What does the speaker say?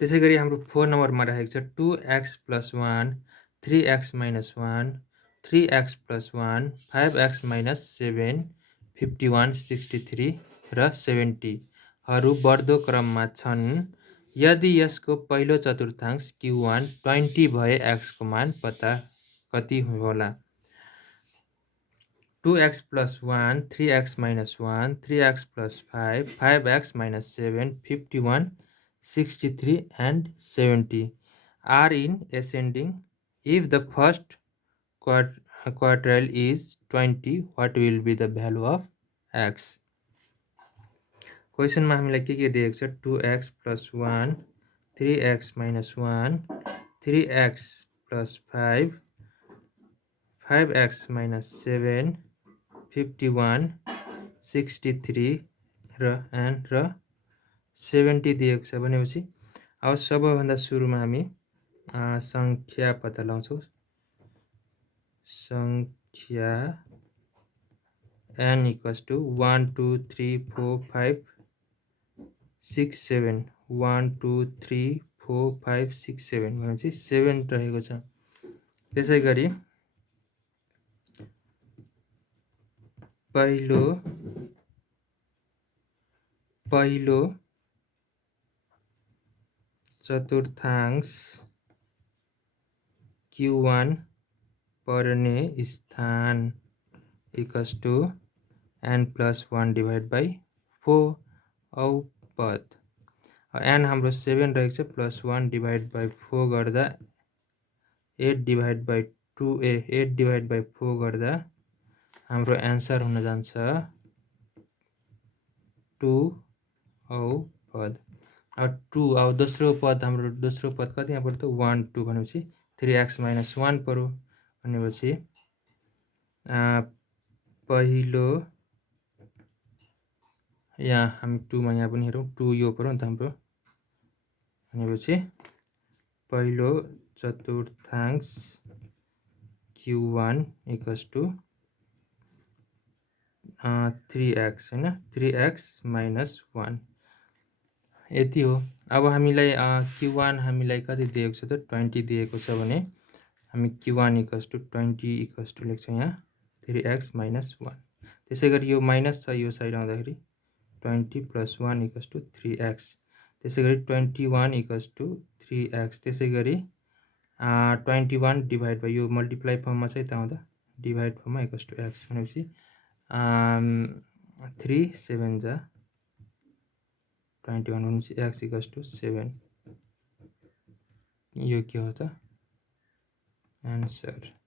त्यसैगरी हाम्रो 4 नम्बरमा राखेको छ 2x + 1 3x - 1 3x + 1 5x - 7 51 63 र 70 हरू बढ्दो क्रममा छन्। यदि यसको पहिलो चतुर्थांश Q1 20 भए x को मान कति होला? 2x + 1 3x - 1 3x + 5 5x - 7 51 63 and 70 are in ascending. If the first quartile is 20, what will be the value of x? क्वेशनमा हामीलाई के दिएको छ 2x + 1 3x - 1 3x + 5 5x - 7 51 63 र 70 दिएको छ भनेपछि अब सबैभन्दा सुरुमा हामी संख्या पत्ता लगाउँछौँ। संख्या n = 1 2 3 4 5 6 7 1 2 3 4 5 6 7 भनेपछि 7 रहेको छ। त्यसैगरी पहिलो चतुर्थांश Q1 पर्ने स्थान = n + 1 / 4 औ पद n हाम्रो 7 रहेको छ +1 / 4 गर्दा 8 / 4 गर्दा हाम्रो एन्सर हुन जान्छ 2 औ पद। अब 2 अब दोस्रो पद कतिमा पर्यो त 1 2 भनेपछि 3x - 1 पर्यो भनेपछि पहिलो यहाँ हामी 2 मा यहाँ पनि हेरौँ 2 यो पर्यो नि त हाम्रो भनेपछि पहिलो चतुर्थांश Q1 = 3x हैन 3x - 1 यति हो। अब हामीलाई Q1 हामीलाई कति दिएको छ त 20 दिएको छ भने हामी Q1 = 20 लेख्छौँ यहाँ 3x - 1। त्यसैगरी यो माइनस छ यो साइड आउँदाखेरि 20 + 1 = 3x। त्यसैगरी 21 = 3x। त्यसैगरी 21 डिभाइड बाइ यो मल्टिप्लाई फर्ममा चाहिँ त आउँदा डिभाइड फर्ममा = x भनेपछि 3 7 जा 21 भनेपछि x = 7 यो के हो त एन्सर।